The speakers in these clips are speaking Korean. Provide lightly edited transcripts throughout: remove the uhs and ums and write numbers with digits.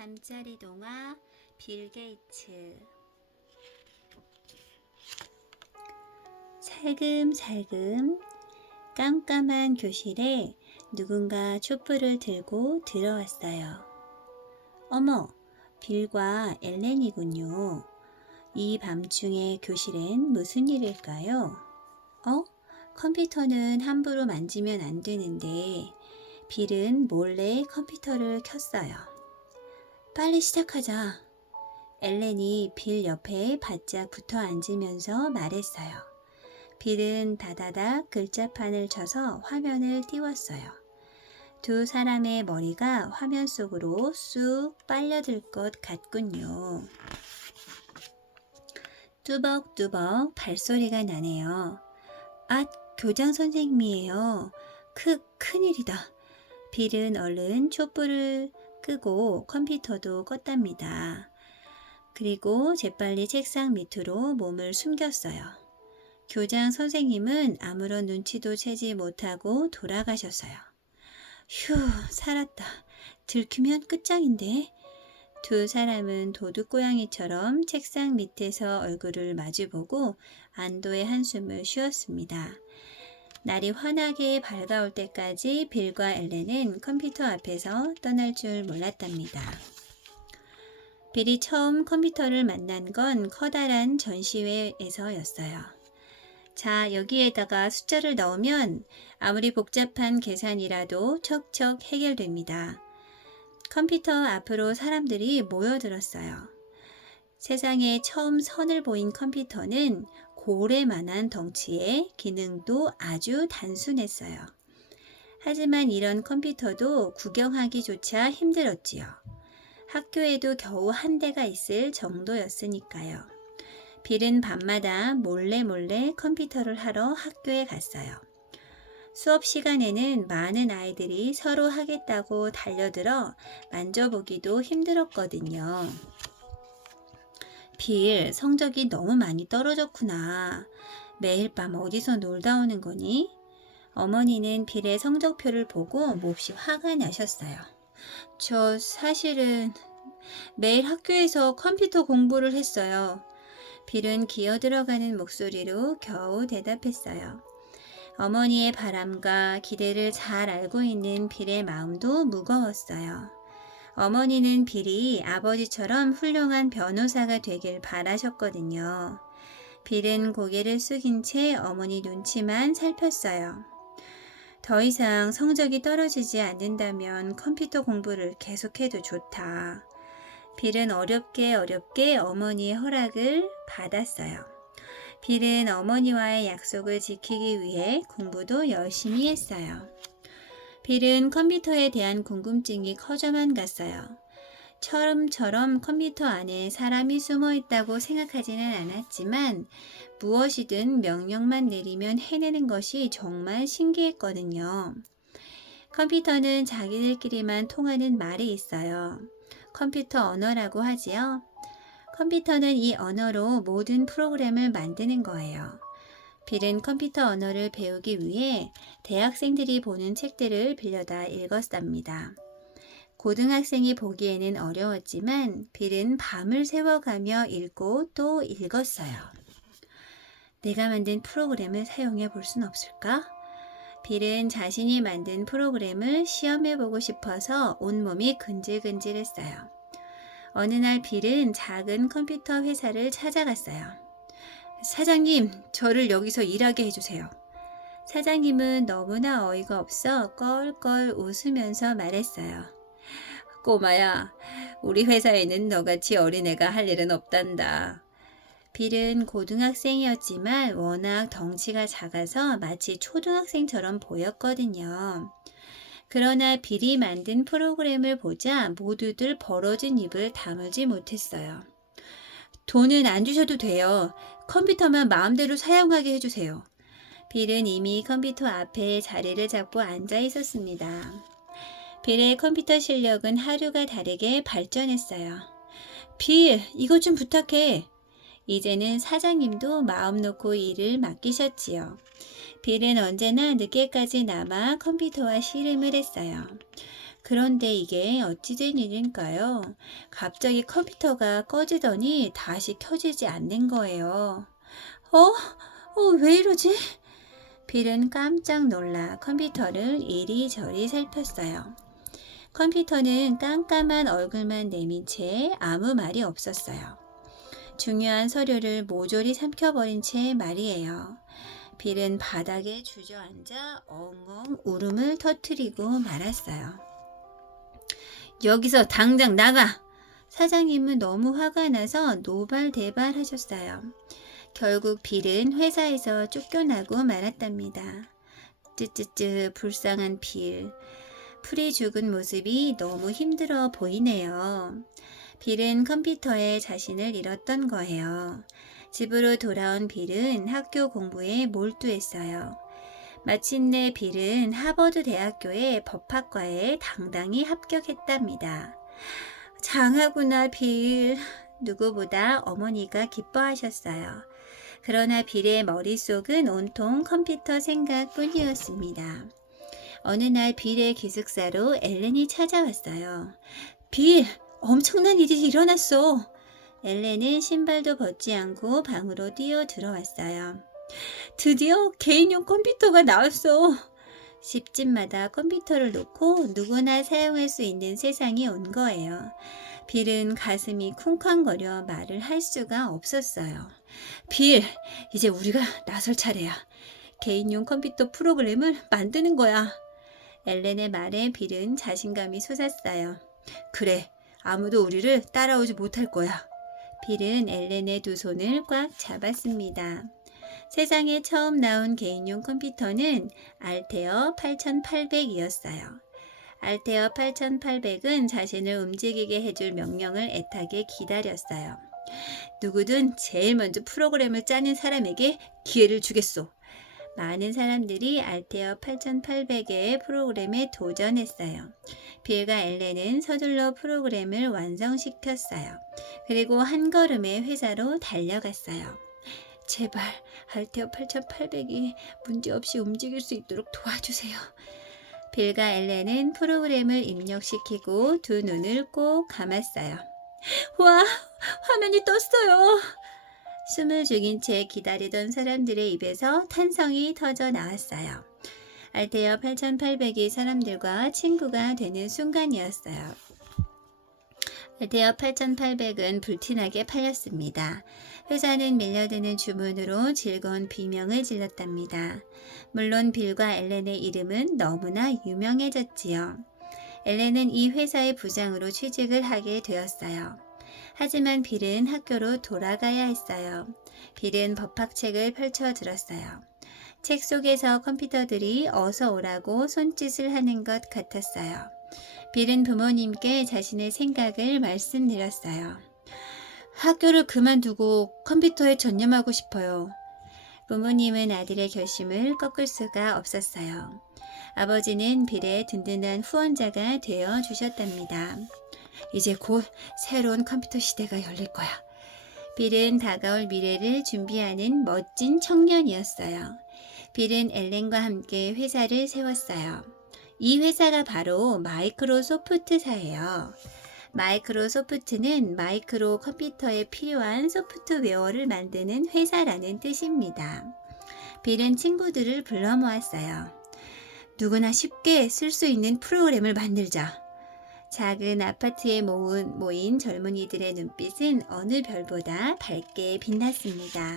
잠자리 동화 빌 게이츠. 살금살금 깜깜한 교실에 누군가 촛불을 들고 들어왔어요. 어머, 빌과 엘렌이군요. 이 밤중에 교실엔 무슨 일일까요? 컴퓨터는 함부로 만지면 안 되는데 빌은 몰래 컴퓨터를 켰어요. 빨리 시작하자. 엘렌이 빌 옆에 바짝 붙어 앉으면서 말했어요. 빌은 다다닥 글자판을 쳐서 화면을 띄웠어요. 두 사람의 머리가 화면 속으로 쑥 빨려들 것 같군요. 뚜벅뚜벅 발소리가 나네요. 아, 교장 선생님이에요. 큰일이다. 빌은 얼른 촛불을 끄고 컴퓨터도 껐답니다. 그리고 재빨리 책상 밑으로 몸을 숨겼어요. 교장 선생님은 아무런 눈치도 채지 못하고 돌아가셨어요. 휴, 살았다. 들키면 끝장인데. 두 사람은 도둑고양이처럼 책상 밑에서 얼굴을 마주보고 안도의 한숨을 쉬었습니다. 날이 환하게 밝아올 때까지 빌과 엘렌은 컴퓨터 앞에서 떠날 줄 몰랐답니다. 빌이 처음 컴퓨터를 만난 건 커다란 전시회에서였어요. 자, 여기에다가 숫자를 넣으면 아무리 복잡한 계산이라도 척척 해결됩니다. 컴퓨터 앞으로 사람들이 모여들었어요. 세상에 처음 선을 보인 컴퓨터는 고래만한 덩치에 기능도 아주 단순했어요. 하지만 이런 컴퓨터도 구경하기조차 힘들었지요. 학교에도 겨우 한 대가 있을 정도였으니까요. 빌은 밤마다 몰래 컴퓨터를 하러 학교에 갔어요. 수업 시간에는 많은 아이들이 서로 하겠다고 달려들어 만져보기도 힘들었거든요. 빌, 성적이 너무 많이 떨어졌구나. 매일 밤 어디서 놀다 오는 거니? 어머니는 빌의 성적표를 보고 몹시 화가 나셨어요. 저 사실은 매일 학교에서 컴퓨터 공부를 했어요. 빌은 기어들어가는 목소리로 겨우 대답했어요. 어머니의 바람과 기대를 잘 알고 있는 빌의 마음도 무거웠어요. 어머니는 빌이 아버지처럼 훌륭한 변호사가 되길 바라셨거든요. 빌은 고개를 숙인 채 어머니 눈치만 살폈어요. 더 이상 성적이 떨어지지 않는다면 컴퓨터 공부를 계속해도 좋다. 빌은 어렵게 어머니의 허락을 받았어요. 빌은 어머니와의 약속을 지키기 위해 공부도 열심히 했어요. 빌은 컴퓨터에 대한 궁금증이 커져만 갔어요. 처음처럼 컴퓨터 안에 사람이 숨어 있다고 생각하지는 않았지만 무엇이든 명령만 내리면 해내는 것이 정말 신기했거든요. 컴퓨터는 자기들끼리만 통하는 말이 있어요. 컴퓨터 언어라고 하지요. 컴퓨터는 이 언어로 모든 프로그램을 만드는 거예요. 빌은 컴퓨터 언어를 배우기 위해 대학생들이 보는 책들을 빌려다 읽었답니다. 고등학생이 보기에는 어려웠지만 빌은 밤을 새워가며 읽고 또 읽었어요. 내가 만든 프로그램을 사용해 볼 순 없을까? 빌은 자신이 만든 프로그램을 시험해 보고 싶어서 온몸이 근질근질했어요. 어느 날 빌은 작은 컴퓨터 회사를 찾아갔어요. 사장님, 저를 여기서 일하게 해주세요. 사장님은 너무나 어이가 없어 껄껄 웃으면서 말했어요. 꼬마야, 우리 회사에는 너같이 어린애가 할 일은 없단다. 빌은 고등학생이었지만 워낙 덩치가 작아서 마치 초등학생처럼 보였거든요. 그러나 빌이 만든 프로그램을 보자 모두들 벌어진 입을 다물지 못했어요. 돈은 안 주셔도 돼요. 컴퓨터만 마음대로 사용하게 해주세요. 빌은 이미 컴퓨터 앞에 자리를 잡고 앉아 있었습니다. 빌의 컴퓨터 실력은 하루가 다르게 발전했어요. 빌, 이것 좀 부탁해. 이제는 사장님도 마음 놓고 일을 맡기셨지요. 빌은 언제나 늦게까지 남아 컴퓨터와 씨름을 했어요. 그런데 이게 어찌 된 일일까요? 갑자기 컴퓨터가 꺼지더니 다시 켜지지 않는 거예요. 왜 이러지? 빌은 깜짝 놀라 컴퓨터를 이리저리 살폈어요. 컴퓨터는 깜깜한 얼굴만 내민 채 아무 말이 없었어요. 중요한 서류를 모조리 삼켜버린 채 말이에요. 빌은 바닥에 주저앉아 엉엉 울음을 터뜨리고 말았어요. 여기서 당장 나가! 사장님은 너무 화가 나서 노발대발하셨어요. 결국 빌은 회사에서 쫓겨나고 말았답니다. 쯔쯔쯔 불쌍한 빌. 풀이 죽은 모습이 너무 힘들어 보이네요. 빌은 컴퓨터에 자신을 잃었던 거예요. 집으로 돌아온 빌은 학교 공부에 몰두했어요. 마침내 빌은 하버드 대학교의 법학과에 당당히 합격했답니다. 장하구나 빌. 누구보다 어머니가 기뻐하셨어요. 그러나 빌의 머릿속은 온통 컴퓨터 생각뿐이었습니다. 어느 날 빌의 기숙사로 엘렌이 찾아왔어요. 빌, 엄청난 일이 일어났어. 엘렌은 신발도 벗지 않고 방으로 뛰어 들어왔어요. 드디어 개인용 컴퓨터가 나왔어. 집집마다 컴퓨터를 놓고 누구나 사용할 수 있는 세상이 온 거예요. 빌은 가슴이 쿵쾅거려 말을 할 수가 없었어요. 빌, 이제 우리가 나설 차례야. 개인용 컴퓨터 프로그램을 만드는 거야. 엘렌의 말에 빌은 자신감이 솟았어요. 그래, 아무도 우리를 따라오지 못할 거야. 빌은 엘렌의 두 손을 꽉 잡았습니다. 세상에 처음 나온 개인용 컴퓨터는 알테어 8800이었어요. 알테어 8800은 자신을 움직이게 해줄 명령을 애타게 기다렸어요. 누구든 제일 먼저 프로그램을 짜는 사람에게 기회를 주겠소. 많은 사람들이 알테어 8800의 프로그램에 도전했어요. 빌과 엘렌은 서둘러 프로그램을 완성시켰어요. 그리고 한 걸음에 회사로 달려갔어요. 제발 알테어 8800이 문제없이 움직일 수 있도록 도와주세요. 빌과 엘렌은 프로그램을 입력시키고 두 눈을 꼭 감았어요. 와, 화면이 떴어요. 숨을 죽인 채 기다리던 사람들의 입에서 탄성이 터져 나왔어요. 알테어 8800이 사람들과 친구가 되는 순간이었어요. 알테어 8800은 불티나게 팔렸습니다. 회사는 밀려드는 주문으로 즐거운 비명을 질렀답니다. 물론 빌과 엘렌의 이름은 너무나 유명해졌지요. 엘렌은 이 회사의 부장으로 취직을 하게 되었어요. 하지만 빌은 학교로 돌아가야 했어요. 빌은 법학책을 펼쳐 들었어요. 책 속에서 컴퓨터들이 어서 오라고 손짓을 하는 것 같았어요. 빌은 부모님께 자신의 생각을 말씀드렸어요. 학교를 그만두고 컴퓨터에 전념하고 싶어요. 부모님은 아들의 결심을 꺾을 수가 없었어요. 아버지는 빌의 든든한 후원자가 되어 주셨답니다. 이제 곧 새로운 컴퓨터 시대가 열릴 거야. 빌은 다가올 미래를 준비하는 멋진 청년이었어요. 빌은 엘렌과 함께 회사를 세웠어요. 이 회사가 바로 마이크로소프트사예요. 마이크로소프트는 마이크로 컴퓨터에 필요한 소프트웨어를 만드는 회사라는 뜻입니다. 빌은 친구들을 불러 모았어요. 누구나 쉽게 쓸 수 있는 프로그램을 만들자. 작은 아파트에 모인 젊은이들의 눈빛은 어느 별보다 밝게 빛났습니다.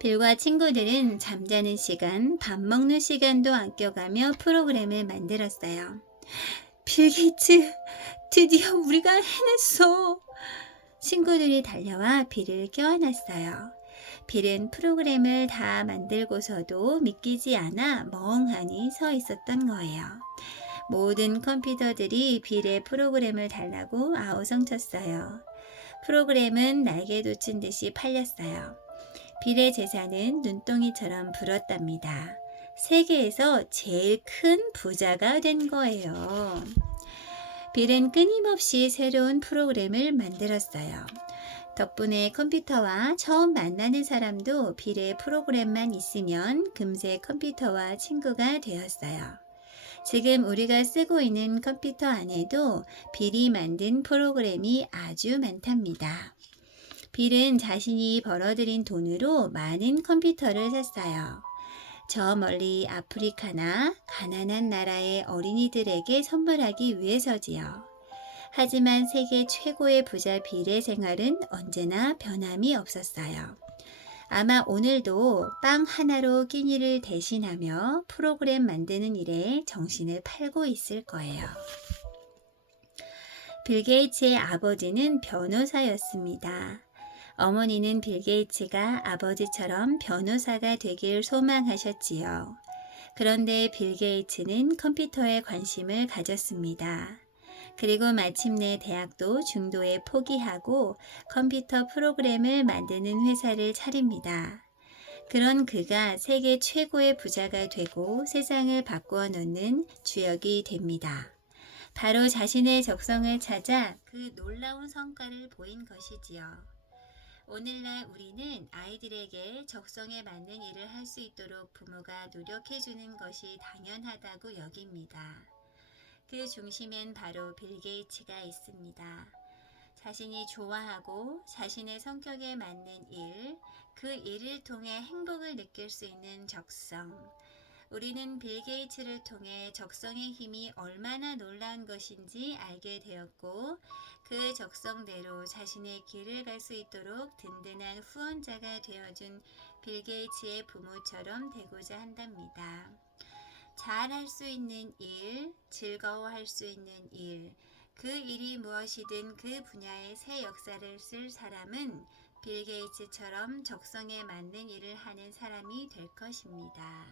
빌과 친구들은 잠자는 시간, 밥 먹는 시간도 아껴가며 프로그램을 만들었어요. 빌 게이츠, 드디어 우리가 해냈어. 친구들이 달려와 빌을 껴안았어요. 빌은 프로그램을 다 만들고서도 믿기지 않아 멍하니 서 있었던 거예요. 모든 컴퓨터들이 빌의 프로그램을 달라고 아우성쳤어요. 프로그램은 날개 돋친 듯이 팔렸어요. 빌의 재산은 눈덩이처럼 불었답니다. 세계에서 제일 큰 부자가 된 거예요. 빌은 끊임없이 새로운 프로그램을 만들었어요. 덕분에 컴퓨터와 처음 만나는 사람도 빌의 프로그램만 있으면 금세 컴퓨터와 친구가 되었어요. 지금 우리가 쓰고 있는 컴퓨터 안에도 빌이 만든 프로그램이 아주 많답니다. 빌은 자신이 벌어들인 돈으로 많은 컴퓨터를 샀어요. 저 멀리 아프리카나 가난한 나라의 어린이들에게 선물하기 위해서지요. 하지만 세계 최고의 부자 빌의 생활은 언제나 변함이 없었어요. 아마 오늘도 빵 하나로 끼니를 대신하며 프로그램 만드는 일에 정신을 팔고 있을 거예요. 빌 게이츠의 아버지는 변호사였습니다. 어머니는 빌 게이츠가 아버지처럼 변호사가 되길 소망하셨지요. 그런데 빌 게이츠는 컴퓨터에 관심을 가졌습니다. 그리고 마침내 대학도 중도에 포기하고 컴퓨터 프로그램을 만드는 회사를 차립니다. 그런 그가 세계 최고의 부자가 되고 세상을 바꾸어 놓는 주역이 됩니다. 바로 자신의 적성을 찾아 그 놀라운 성과를 보인 것이지요. 오늘날 우리는 아이들에게 적성에 맞는 일을 할 수 있도록 부모가 노력해 주는 것이 당연하다고 여깁니다. 그 중심엔 바로 빌 게이츠가 있습니다. 자신이 좋아하고 자신의 성격에 맞는 일, 그 일을 통해 행복을 느낄 수 있는 적성. 우리는 빌 게이츠를 통해 적성의 힘이 얼마나 놀라운 것인지 알게 되었고, 그 적성대로 자신의 길을 갈 수 있도록 든든한 후원자가 되어준 빌 게이츠의 부모처럼 되고자 한답니다. 잘 할 수 있는 일, 즐거워할 수 있는 일, 그 일이 무엇이든 그 분야의 새 역사를 쓸 사람은 빌 게이츠처럼 적성에 맞는 일을 하는 사람이 될 것입니다.